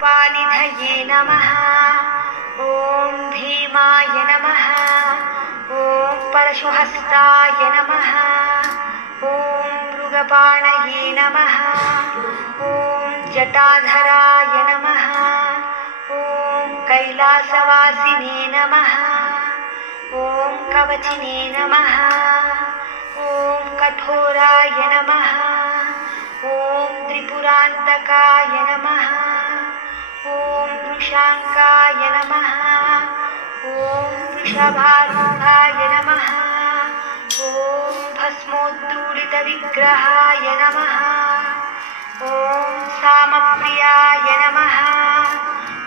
रूपानिधये नमः। ॐ भीमाय नमः। ॐ परशुहस्ताय नमः। ॐ मृगपाणये नमः। ॐ जटाधराय नमः। ॐ कैलासवासिने नमः। ॐ कवचिने नमः। ॐ कठोराय नमः। ॐ त्रिपुरान्तकाय नमः। ॐ वृषाङ्काय नमः। ॐ वृषभारूढाय नमः। ॐ भस्मोद्धूलितविग्रहाय नमः। ॐ सामप्रियाय नमः।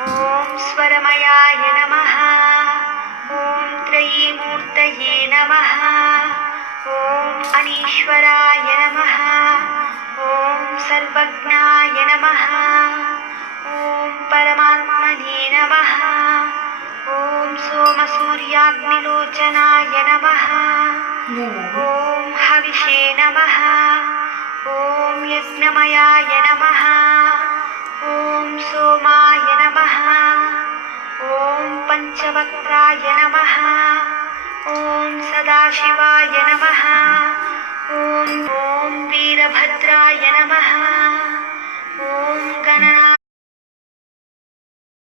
ॐ स्वरमयाय नमः। ॐ त्रयीमूर्तये नमः। ॐ अनीश्वराय नमः। ॐ सर्वज्ञाय नमः। ॐ परमात्मने नमः। ॐ सोमसूर्याग्निलोचनाय नमः। ॐ हविषे नमः। ॐ यज्ञमयाय नमः। ॐ सोमाय नमः। ॐ पञ्चवक्त्राय नमः। ॐ सदाशिवाय नमः।